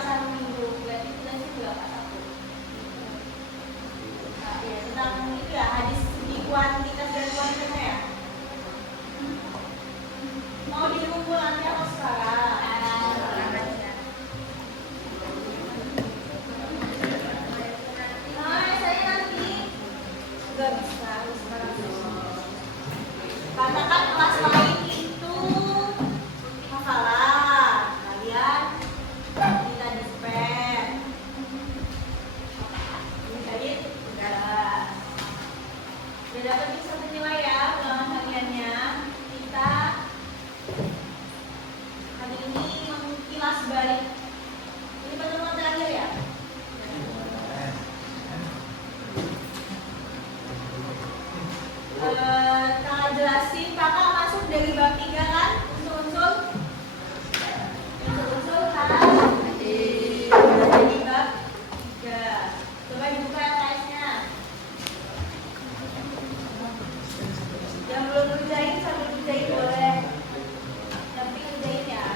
satu minggu. Berarti bulan itu berapa satu? Nah, ya tentang itu ya hadis di kuantitas dan kualitas ya. Mau dirungkul nanti atau sekarang? Nah, saya nanti nggak bisa sekarang. Katakan kelas lain itu masalah kalian kita dispen. Ini kalian udah dapat satu nilai ya ulangan hariannya. Kita hari ini mengkilas balik. Ini pertemuan terakhir ya. Kakak jelasin, kakak masuk dari bab 3 kan? Unsur-unsur kan? Dari bab 3. Coba dibuka LKS-nya. Yang belum ngerjain sambil ngerjain boleh. Yang penting ngerjain ya.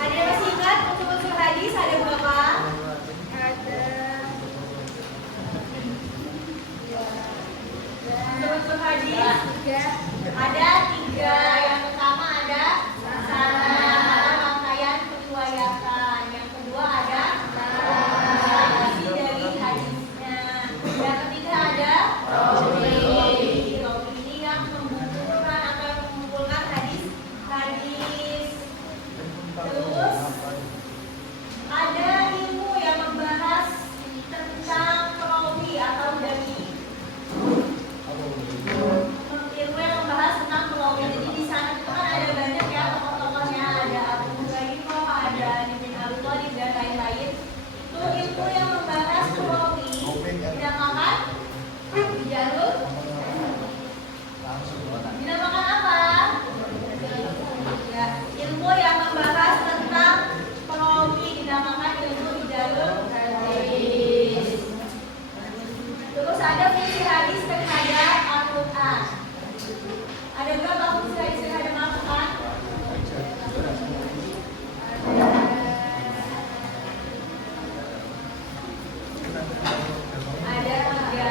Ada yang masih ingat unsur-unsur hadis ada berapa? Unsur hadis ada 3. Yang pertama ada sanad atau rangkaian periwayatan. Yang kedua ada isi dari hadisnya. Yang ketiga ada rawi. Rawi ini yang mengumpulkan atau mengumpulkan hadis. Terus ada ilmu yang membahas tentang perawi atau dari ilmu yang membahas tentang perawi. Jadi di sana itu kan ada banyak ya tokoh-tokohnya, ada Abu Hurairah, ada Ibn Abi Thalib dan lain-lain. Itu ilmu yang membahas perawi dinamakan jalur. Dinamakan apa? Ya, ilmu yang membahas tentang perawi dinamakan ilmu jalur hadis. Terus ada fungsi hadis terhadap Al-Quran. Ada berapa fungsi hadis terhadap Al-Quran? Ada 3.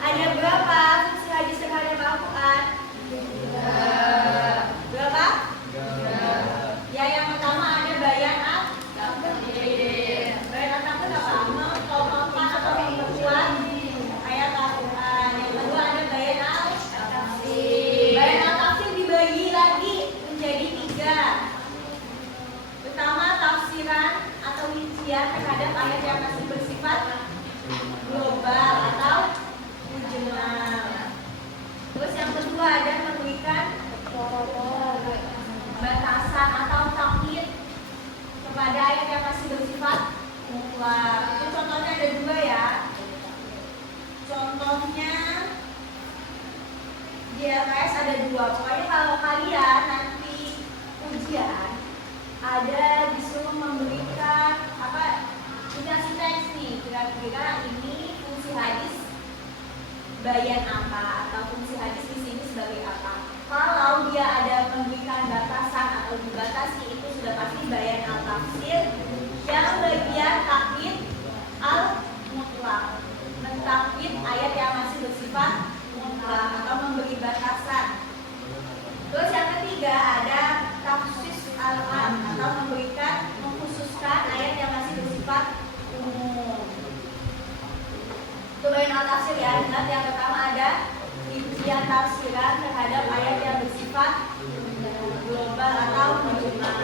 Ada berapa fungsi hadis terhadap Al-Quran? Berapa? Ya, yang pertama ada bayan at-tafsir. Bayan at-tafsir apa? Mengokohkan atau memperkuat ayat Al-Quran. Yang kedua ada bayan at-tafsir. Bayan at-tafsir dibagi lagi menjadi 3. Pertama, tafsiran atau rincian terhadap ayat yang masih bersifat global atau mujmal. Terus yang kedua ada memberikan batasan atau taklid kepada ayat yang masih bersifat mutlak. Itu contohnya ada 2 ya. Contohnya di LKS ada 2. Pokoknya kalau kalian nanti ujian ada disuruh memberikan dikasih teks nih, kira-kira ini fungsi hadis bayan apa atau fungsi hadis di sini sebagai apa. Kalau dia ada memberikan batasan atau dibatasi, itu sudah pasti bayan al-tafsir yang bagian taklid al-mutlak, mentaklid ayat yang masih bersifat mutlak atau memberi batasan. Terus yang ketiga ada tafsis al-am atau memberikan mengkhususkan ayat yang masih bersifat umum. Itu bayan al-tafsir ya. Ingat yang pertama ada rincian tafsiran terhadap ayat yang bersifat global atau mujmal.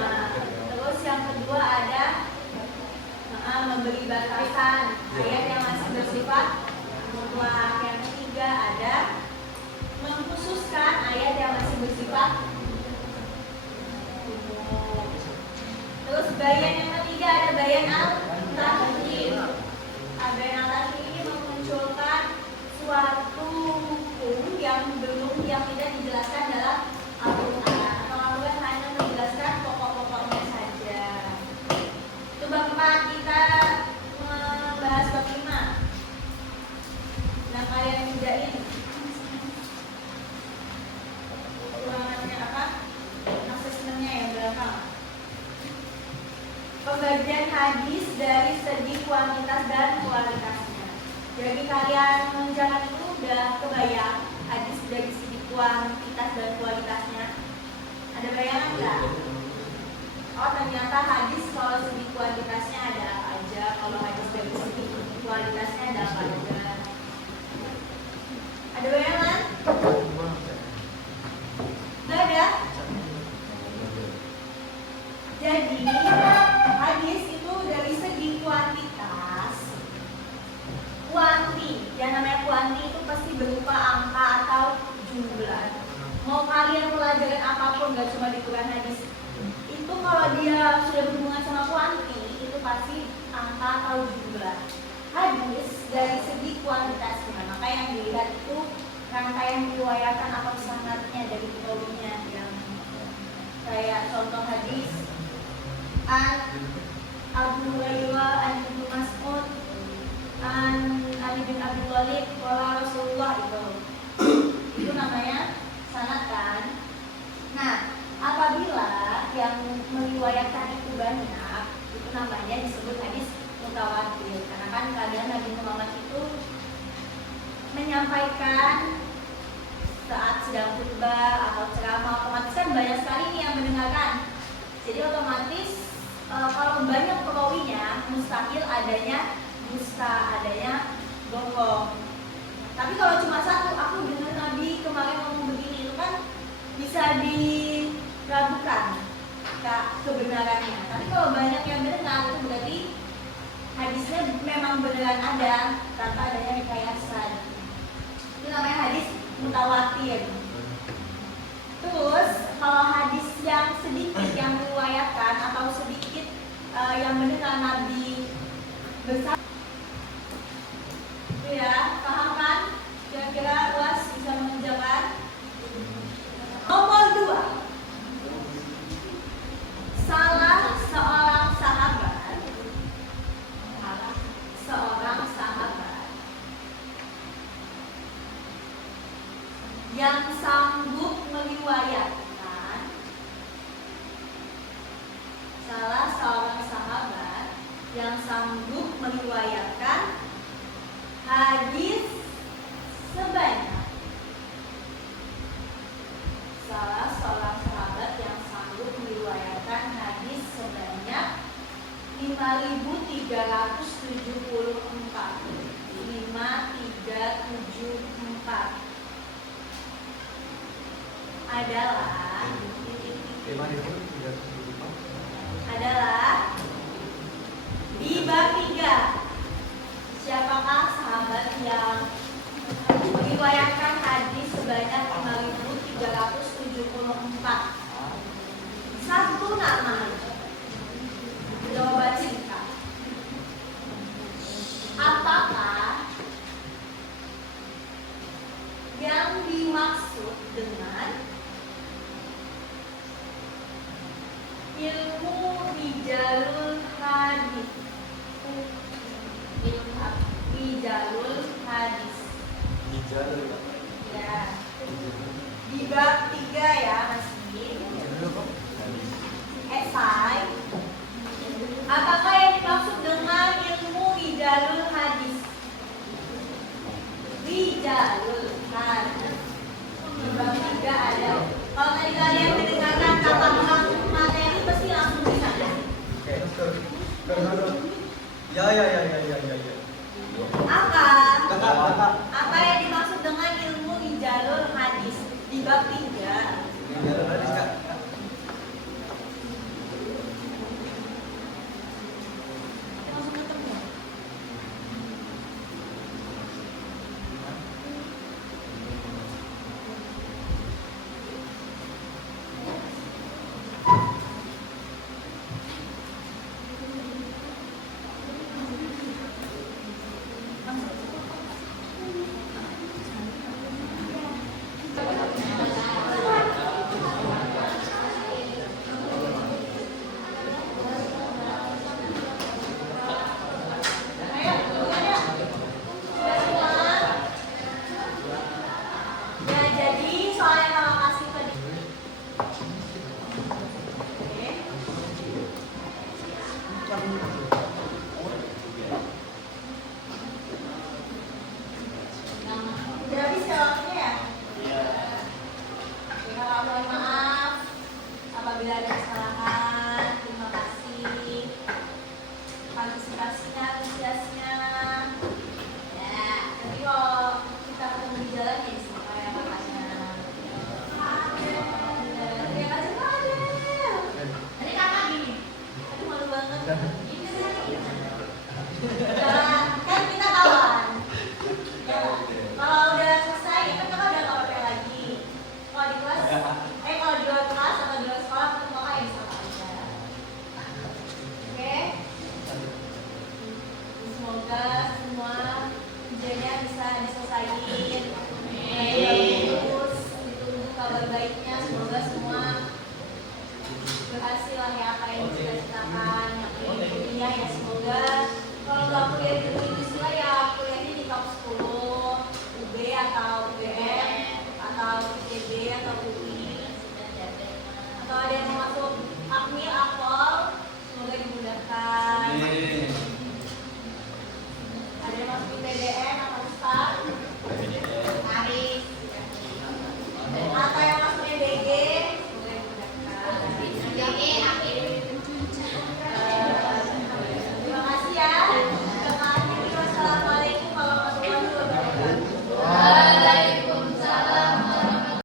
Terus yang kedua ada memberi batasan ayat yang masih bersifat mutlak. Yang ketiga ada mengkhususkan ayat yang masih bersifat umum. Terus bayan yang ketiga ada bayan al-tafsir. Bayan al-tafsir ini memunculkan suatu hukum yang tidak dijelaskan dalam Al-Quran atau Al-Quran hanya menjelaskan pokok-pokoknya saja. Itu bab 4 kita membahas bab 5. Nah, kalian kerjain. pembagian hadis dari segi kuantitas dan kualitasnya. Jadi kalian jangan itu udah kebayang hadis dari segi kuantitas dan kualitasnya. Ada bayangan nggak? Oh ternyata hadis kalau segi kuantitasnya ada apa aja, kalau hadis dari segi kualitasnya ada apa aja. Ada bayangan? Nggak ada? Jadi hadis itu dari segi kuantitas, yang namanya kuanti itu pasti berupa angka atau jumlah. Mau kalian pelajaran apapun, gak cuma di Quran hadis, itu kalau dia sudah berhubungan sama kuanti itu pasti angka atau jumlah. Hadis dari segi kuantitasnya, maka yang dilihat itu rangkaian riwayatan atau sanadnya dari perawinya, yang kayak contoh hadis an Abu Hurairah, an Ibnu Mas'ud, an Ali bin Abi Thalib, qala Rasulullah, itu namanya sanad kan. Nah, apabila yang meriwayatkan itu banyak, itu namanya disebut hadis mutawatir. Karena kan kalian Nabi Muhammad itu menyampaikan saat sedang khutbah atau ceramah, otomatis kan banyak sekali nih yang mendengarkan. Jadi otomatis kalau banyak perawinya mustahil adanya dusta, adanya bohong. Tapi kalau cuma satu, aku dengar Nabi kemarin ngomong begini, itu kan bisa diragukan kebenarannya. Tapi kalau banyak yang mendengar, itu berarti hadisnya memang beneran ada tanpa adanya rekayasa. Itu namanya hadis mutawatir. Terus kalau hadis yang sedikit yang meriwayatkan atau sedikit yang mendengar Nabi besar, itu ya, paham kan? Kira-kira UAS bisa mengerjakan. Nomor 2, salah seorang sahabat yang sanggup meriwayatkan, salah seorang sahabat yang sanggup meriwayatkan hadis sebanyak, salah seorang sahabat yang sanggup meriwayatkan hadis sebanyak 5.374 adalah di bab 3. Siapakah sahabat yang meriwayatkan hadis sebanyak 5.374? Satu nama. Jawaban singkat. Apakah yang dimaksud dengan ilmu rijalul hadis? Rijalul hadis. Ya. Di bab 3 ya masih. Esai. Apakah yang dimaksud dengan ilmu rijalul hadis? Rijalul hadis. Di bab 3 ada. Kalau tadi kalian mendengarkan kata materi pasti langsung bisa. Ya. Apa yang dimaksud dengan ilmu rijalul hadis? Di bab 3. Rijalul hadis, Kak.